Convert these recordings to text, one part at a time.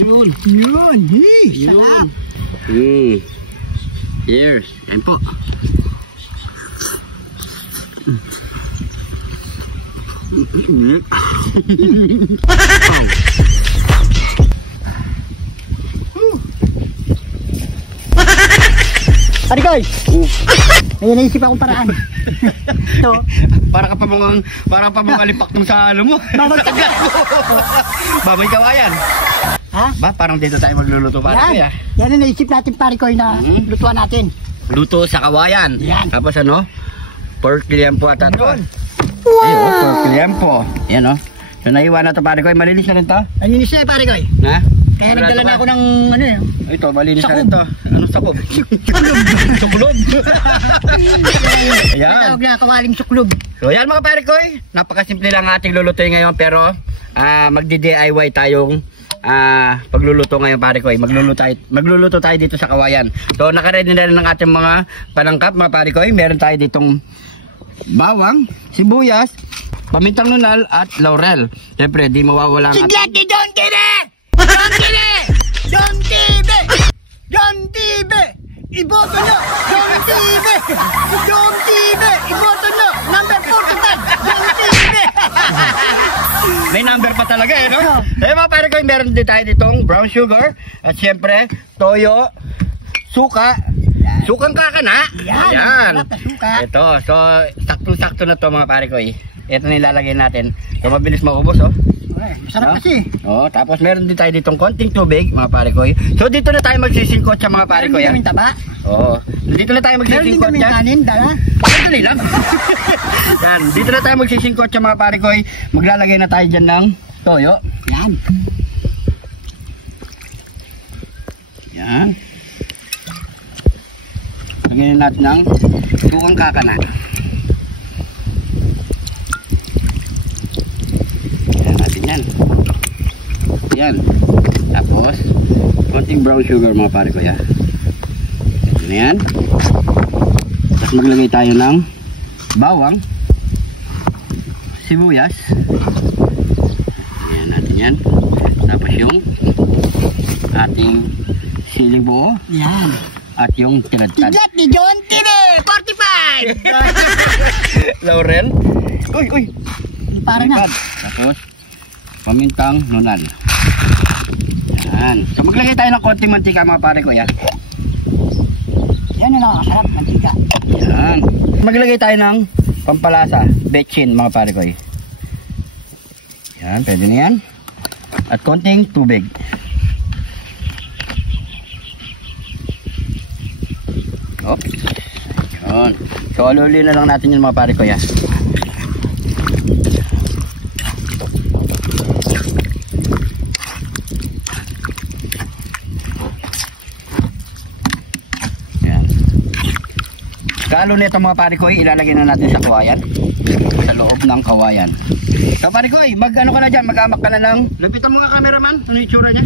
Yun. Yun. Sarap. Cheers. Ayan po. Parikoy! May naisip akong paraan. Ito. Para pa mong alipak sa ano mo. Babagsagan ko. Babay kawayan. Ha? Ba, parang dito tayo magluluto para kaya. Yan ang naisip natin Parikoy na lutuan natin. Luto sa kawayan. Yan. Tapos ano? Pork liempo at ito. Yun. Ayun, pork liempo. Yan o. So naiwan na ito Parikoy. Malinis na rin ito. Malinis na Parikoy. Ha? Kaya nagdala na ako ng ano eh. Ito, malinis na rin ito. Ano sakob? Suklob. Ayan. Tawag na kawaling suklob. So yan mga Parikoy. Napakasimple lang ating lulutuin ngayon. Pero magdi-DIY tayong pagluluto ngayon Parikoy. Magluluto tayo dito sa kawayan. So nakaready na rin ng ating mga panangkap mga Parikoy. Meron tayo ditong bawang, sibuyas, pamintang nunal at laurel. Siyempre di mawawala ang Siglat ni Don Tire! Don TV! Don TV! Iboto nyo! Don TV! Don TV! Iboto nyo! Number 45! Don TV! May number pa talaga eh, no? Eh mga Parikoy, meron din tayo ditong brown sugar at siyempre toyo, suka, sukang kakana. Yan. Ito, so sakto-sakto na to mga Parikoy. Ito na ilalagay natin. So mabilis maubos oh. Masarap kasi. Oh, tapos meron din tayo ditong konting tubig mga Parikoy. So dito na tayo magsisingkot sa mga Parikoy. Meron din taba. Oo. Dito na tayo magsisingkot. Meron din kanin, dala. Dali lang. Yan, dito na tayo magsisingkot sa mga Parikoy. Maglalagay na tayo dyan ng toyo. Yan. Yan. Lagyan natin ng sukang kakana. Yan natin yan. Yan. Tapos, konting brown sugar mga Parikoy ha. Ito na yan. Tapos maglagay tayo ng bawang, sibuyas. Yan natin yan. Tapos yung ating siling buo. Yan. At yung tinadtad. Siglat ni Don Tire! 45! Laurel. Uy. Para na. Tapos, pamintang nunal. Yan. So maglagay tayo ng konting mantika mga Parikoy yan. Yan na lang, masarap, mantika. Yan. Maglagay tayo ng pampalasa, bechin mga Parikoy. Yan, pwede na yan. At konting tubig. Okay. Yan. So aluli na lang natin yung mga Parikoy yan. Kalo nito mga Parikoy, ilalagay na natin sa kawayan. Sa loob ng kawayan. So Parikoy, mag-ano ka na dyan, mag-amak ka na lang. Lapitan mo nga cameraman, ano yung itsura niya?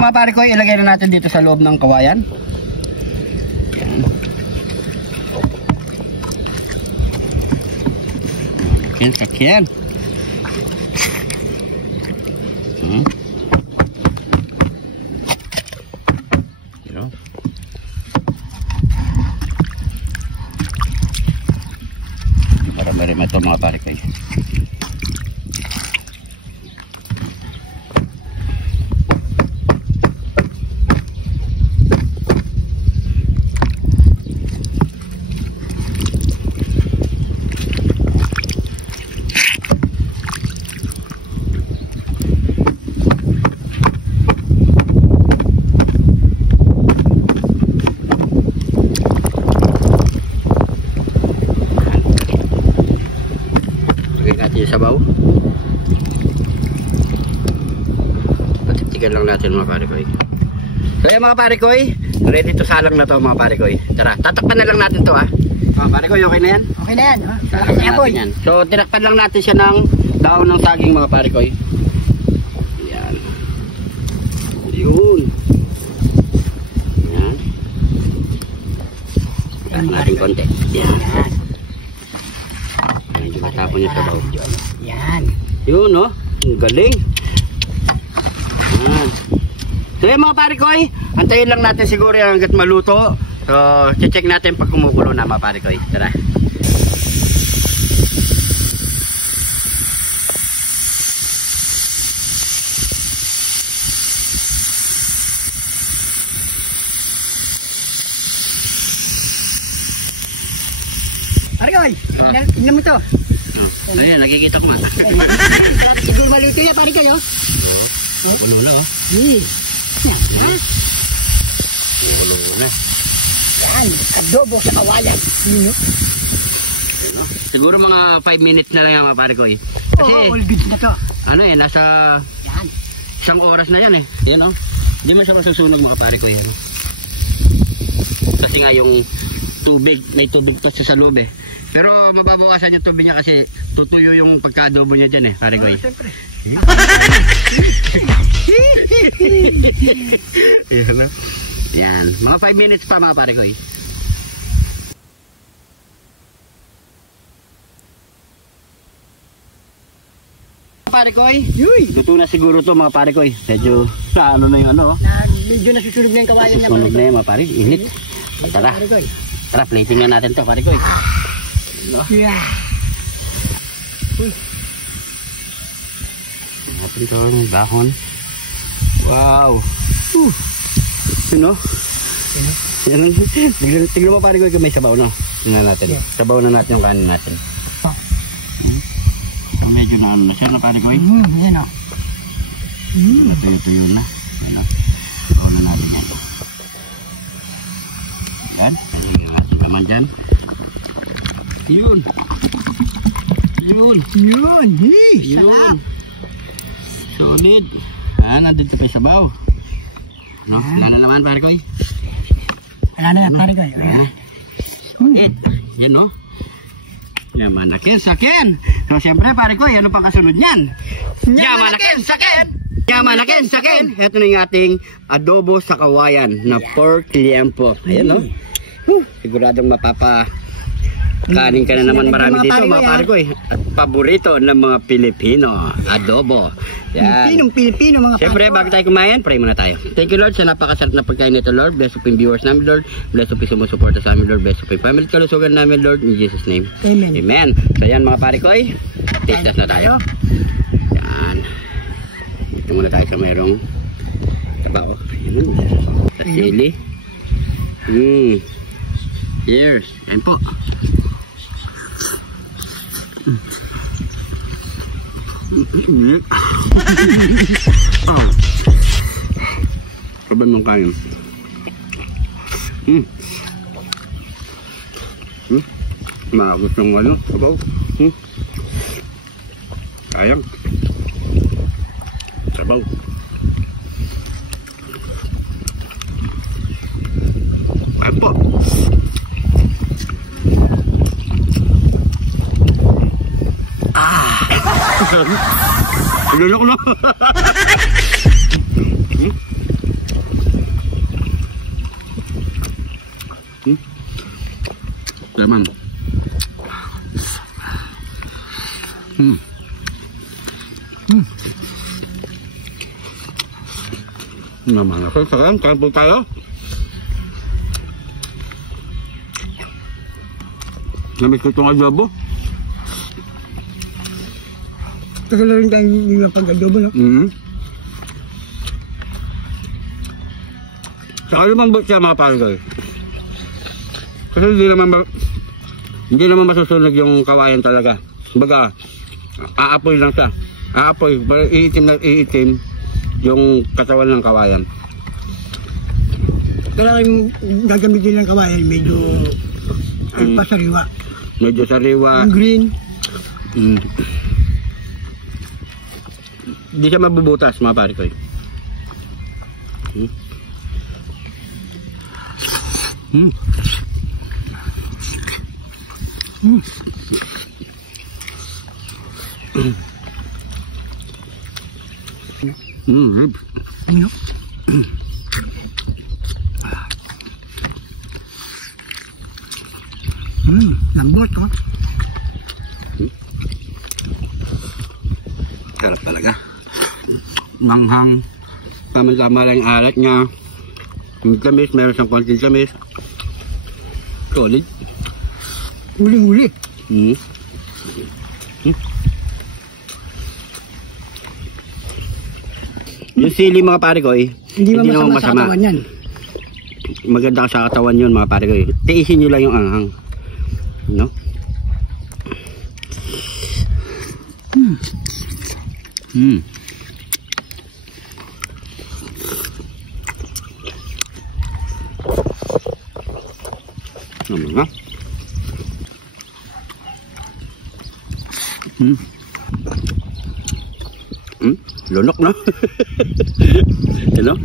Mga Parikoy, ilagay na natin dito sa loob ng kawayan. Yan. Sakyan. Para meron ito mga Parikoy. Sabaw. Patitigan lang natin mga Parikoy. So yan mga Parikoy, ready to salang na to mga Parikoy. Tara, tatakpan na lang natin to ha. Pare ko, okay na yan? Okay na yan. Oh. Malakas Tinakpan na apoy. natin yan. So, tinakpan lang natin siya ng daon ng saging mga pare ko. Yan. Yun. Yan. Taas natin konti. Yan. Medyo matapon niya sa bawah. Yan. Yun, no? Ang galing. Yan. So, yan mga pare ko, antayin lang natin siguro yan hanggat maluto. So, check natin pag kumukulo na mga pare ko. Tara. Pare ko, tingnan mo to. Ayan, nakikita ko nga. Siguro maluto yan, pare ko. Ulo na, oh. Yan. Ha? Ulo na. Yan. Adobo sa kawayan. Yun. Siguro mga 5 minutes na lang yan mga pare ko. Kasi, Oo, all goods na to. ano nasa Yan. 1 oras na yan eh. Yan oh. Hindi man siya masusunog mga pare ko yan. Kasi nga yung tubig, may tubig pa sa loob eh. Pero mababawasan yung tubig niya kasi tutuyo yung pagka-adobo niya dyan eh, pare ko. Siyempre. Yan na. Yan. Mga 5 minutes pa mga pare ko. Pare ko, luto na siguro to mga pare ko. Medyo sa ano na yung ano. Medyo nasusunog na yung kawayan niya. Susunog na yung mga pare. Init. Tara. Pare ko. Tara, plating na natin to pare ko. No? Yan. Natin to yung dahon. Wow. Sino? Yan. Tignan mo pare ko may sabaw no. Tingnan natin. Sabaw na natin yung kanin natin. So, medyo na ano na siya na pare ko. Yan o. Tuyo-tuyo na. Ano? Sabaw na natin yan. Yan. Tingnan natin naman dyan. Yun. Yun. Yun. Yun. Sarap. Solid. Nandito pa yung sabaw. No? Wala na naman pare ko. Wala na yan, pare ko. Yan no. Yaman akin sakin. So siyempre pare ko, ano pang kasunod niyan? Yaman akin sakin. Yaman akin sakin. Ito na yung ating adobo sa kawayan na pork liempo. Ayan no. Siguradong kanin ka na naman marami dito mga pare ko. At paborito ng mga Pilipino, adobo. Yan. Pilipino mga Siyempre, bago tayo kumain, pray muna tayo. Thank you Lord sa napakasarap na pagkain nito Lord. Bless po yung viewers namin Lord. Bless po yung sumusuporta sa amin Lord. Bless po yung family kalusugan namin Lord. In Jesus name. Amen. Amen. So yan mga pare ko taste test na tayo. Yan. Ito muna tayo sa mayroong tabao. Ayan. Sa sili. Cheers. Ayan po. Kaban mong kain. Maagos yung ano, sabaw. Sayang. Sabaw. Kain po. Lulok na. Laman. Naman ako. Saka, kain po tayo. Namit ko itong adobo. Tagal na rin tayo yung pag-adobo, no? Saka lumambot siya mga panggal. Kasi hindi naman masusunog yung kawayan talaga. Kumbaga, aapoy lang siya. Aapoy, iitim yung katawan ng kawayan. Kailangan gagamitin ng kawayan, medyo pasariwa. Medyo sariwa. Yung green. Hindi siya mabubutas mga pare ko. Lambot ko. Sarap talaga. Manghang. Tama-tama lang yung alat niya. Yung tamis, meron siyang konting tamis. Solid. Uli-uli. Yung sili mga pare ko Hindi naman masama sa katawan yan. Maganda sa katawan yun mga pare ko Tiisin nyo lang yung anghang. No? Naman nga. Lunok no? Ano?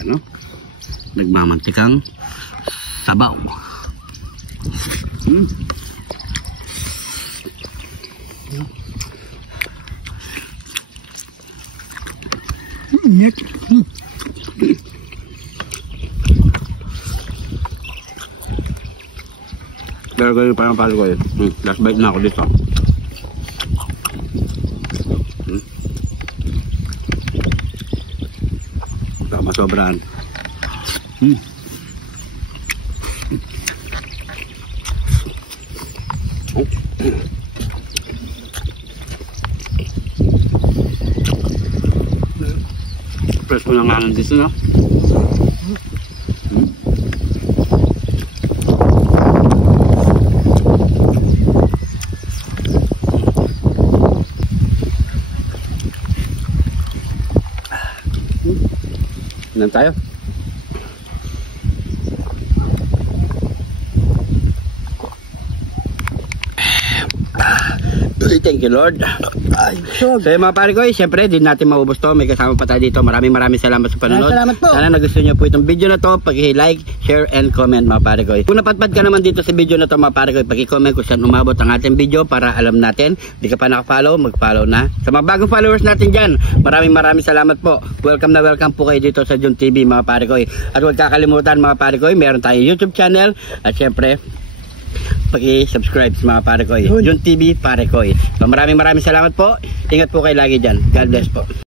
Ano? Nagmamantikang sabaw. Pero ganyan parang palo ko last bite na ako dito. Tama sobraan. Press mo na nga lang dito, no? Ilan tayo? Thank you Lord. So yung mga pare ko syempre din natin maubos to. May kasama pa tayo dito. Maraming salamat sa panonood. Salamat po. Sana nagustuhan nyo po itong video na to. Pag-like, share, and comment mga pare ko. Kung napatpad ka naman dito sa video na to mga pare ko, pag-comment kung saan umabot ang ating video para alam natin. Di ka pa nakafollow, mag-follow na. Sa mga bagong followers natin dyan, maraming salamat po. Welcome na welcome po kayo dito sa John TV mga pare ko. At huwag kakalimutan mga pare ko, meron tayong YouTube channel. At syempre, pag-i-subscribe sa mga pare ko. John TV pare ko. So, maraming salamat po. Ingat po kayo lagi dyan. God bless po.